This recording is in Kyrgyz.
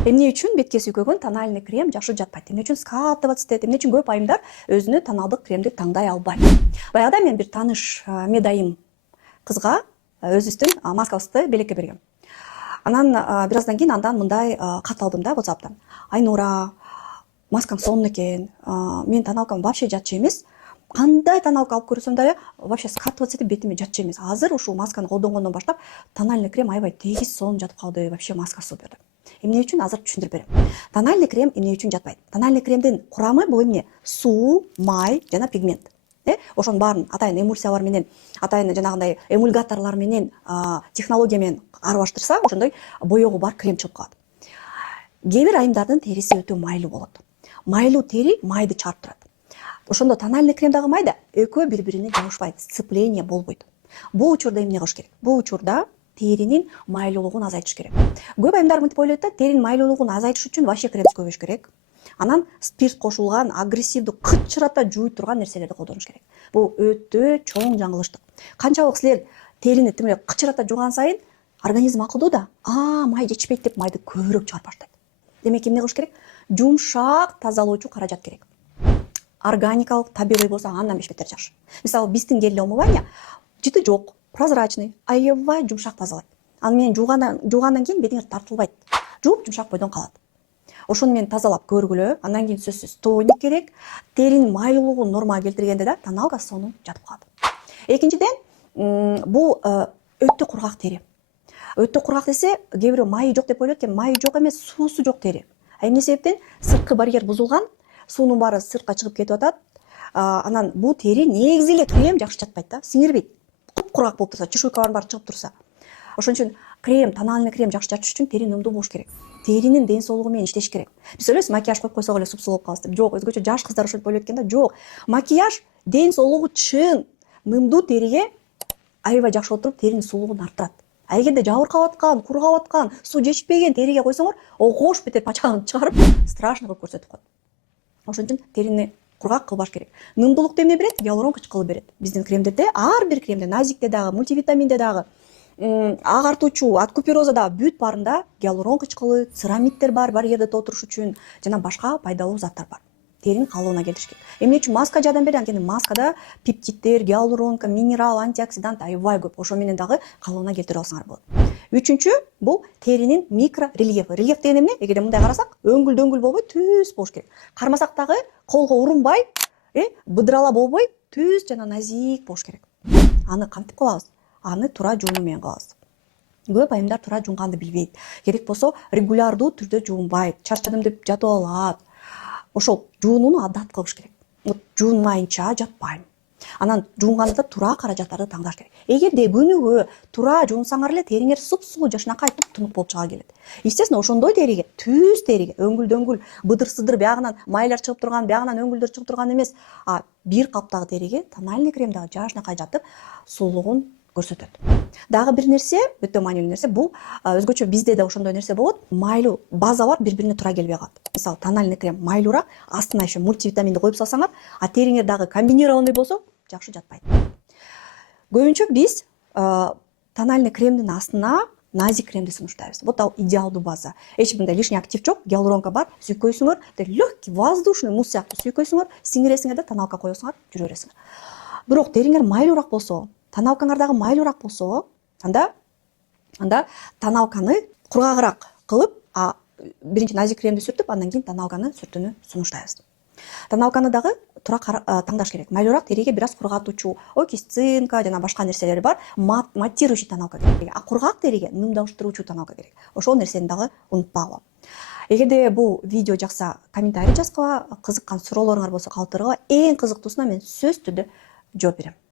Эмне үчүн бетке сүйкөгөн тональный крем жакшы жатпайт. Эмне үчүн скатываться этет, эмне үчүн көп айымдар өзүнө тоналдык кремди таңдай албайт. Баягыда мен бир тааныш медайым кызга өзүбүздүн маскабызды белекке бергем. Анан бир аздан кийин андан мындай кат алдым да WhatsApp'тан. Айнура, маскаң сонун экен. Мен тоналкам вообще жатчы эмес. Кандай тоналка алып көрсөм да вообще скатываться этип бетиме жатчы эмес. Азыр ушул масканы колдонгондон баштап тональный крем аябай тегиз сонун жатып калды. Вообще маска супер деп. Эмне үчүн азыр түшүндүрүп берем. Тональный крем эмне үчүн жатпайт? Тональный кремдин курамы бул эмне? Суу, май жана пигмент. Ошонун баарын атайын эмульсиялар менен, атайын жанагындай эмульгаторлор менен, технология менен аралаштырса, ошондой боёгу бар крем чыгып калат. Кээ бир айымдардын териси өтө майлуу болот. Майлуу тери майды чыгарып турат. Ошондо тональный крем дагы майда, экөө бири-бирине жабышпайт, сцепление болбойт. Бул учурда эмне кылыш керек? Бул учурда теринин майлуулугун азайтыш керек. Көп айымдар мынтип ойлойт да, теринин майлуулугун азайтыш үчүн вообще крем көбөйүш керек. Анан спирт кошулган, агрессивдүү, кычырата жууй турган нерселерди колдонуш керек. Бул өтө чоң жаңылыштык. Канчалык силер терини тим эле кычырата жууган сайын организм акылдуу да, май жетишпейт деп майды көбүрөөк чыгарып баштайт. Демек эмне кылыш керек? Жумшак тазалоочу каражат керек. Органикалык, табигый болсо андан беш бетер жакшы. Мисалы биздин гель для умывания жыты жок, прозрачный, аябай жумшак тазалайт. Аны менен жуугандан кийин бетиңер тартылбайт. Жууп жумшак бойдон калат. Ошону менен тазалап көргүлө. Андан кийин сөзсүз тоник керек. Теринин майлуулугун нормага келтиргенде да тоналка сонун жатып калат. Экинчиден, бул өтө кургак тери. Өтө кургак десе, кээ бирөө майы жок деп ойлойт экен. Майы жок эмес, суусу жок тери. Эмне себептен? Сырткы барьер бузулган, суунун баары сыртка чыгып кетип атат. Анан бул тери негизи эле крем жакшы жатпайт да, сиңирбейт. Кургак болуп турса, чешуйкалардын баары чыгып турса. Ошон үчүн крем, тональный крем жакшы жатыш үчүн тери нымдуу болуш керек. Теринин ден соолугу менен иштеш керек. Биз ойлойбуз, макияж коюп койсок эле супсу болуп калабыз деп. Жок, өзгөчө жаш кыздар ошентип ойлойт экен да. Жок. Макияж ден соолугу чын, нымдуу териге аябай жакшы болуп туруп, теринин сулуулугун арттырат. Эгерде жабыркап аткан, кургап аткан, суу жетишпеген териге койсоңор, кош бетер пачканын чыгарып, страшно кылып көрсөтүп коет. Ошон үчүн терини кургак кылбаш керек. Нымдуулукту эмне берет? Гиалуронка кылып берет. Биздин кремдерде, ар бир кремде, назикте дагы, мультивитаминде дагы, агартуучу, от купероза дагы бүт баарында гиалурон кычкылы, церамиддер бар барьерди толтуруш үчүн жана башка пайдалуу заттар бар. Теринин калыбына келтириш керек. Эмне үчүн маска жардам берет? Анткени маскада пептиддер, гиалуронка, минерал, антиоксидант аябай көп. Ошо менен дагы калыбына келтирип алсаңар болот. Үчүнчү, бул теринин микрорельефи. Рельеф деген эмне? Эгерде мындай карасак, өңгүл-дөңгүл болбой, түз болуш керек. Кармасак дагы колго урунбай, быдырала болбой, түз жана назик болуш керек. Аны кантип кылабыз? Аны туура жуунуу менен кылабыз. Көп айымдар туура жуунганды билбейт. Керек болсо регулярдуу түрдө жуунбайт. Чарчадым деп жатып алат. Ошол жуунууну адат кылыш керек. Жуунмайынча жатпайм. Анан жуунганда туура каражаттарды таңдаш керек. Эгерде күнүгө туура жуунсаңар эле териңер супсулуу жашынакай туп-тунук болуп чыга келет. Естественно, ошондой териге, түз териге, өңгүл-дөңгүл, быдыр-сыдыр биягынан майлар чыгып турган, биягынан өңгүлдөр чыгып турган эмес, бир каптагы териге тональный крем дагы жашынакай жатып, сулуулугун көрсөтөт. Дагы бир нерсе, өтө маанилүү нерсе, бул өзгөчө бизде да ошондой нерсе болот. Майлуу базалар бири-бирине туура келбей калат. Мисалы, тональный крем майлуураак, астына еще мультивитаминди коюп салсаңар, териңер дагы комбинированный болсо, жакшы жатпайт. Көбүнчө биз тональный кремдин астына назик кремди сунуштайбыз. Вот ал идеалдуу база. Эч мындай лишний актив жок, гиалуронка бар, сүйкөйсүңөр, легкий, воздушный мус сыяктуу сүйкөйсүңөр, сиңиресиңер да тоналка коесуңар, жүрө бересиңер. Бирок териңер майлуураак болсо, тоналкаңар дагы майлуураак болсо, анда тоналканы кургагыраак кылып, биринчи назик кремди сүртүп, андан кийин тоналканы сүртүүнү сунуштайбыз. Тоналканы дагы туура таңдаш керек. Майлуураак териге бир аз кургатуучу, окисцинка жана башка нерселери бар, маттирующий тоналка керек. Кургак териге нымдаштыруучу тоналка керек. Ошол нерсени дагы унутпагыла. Эгерде бул видео жакса, комментарий жазгыла, кызыккан суроолоруңар болсо калтыргыла. Эң кызыктуусуна мен сөзсүз түрдө жооп берем.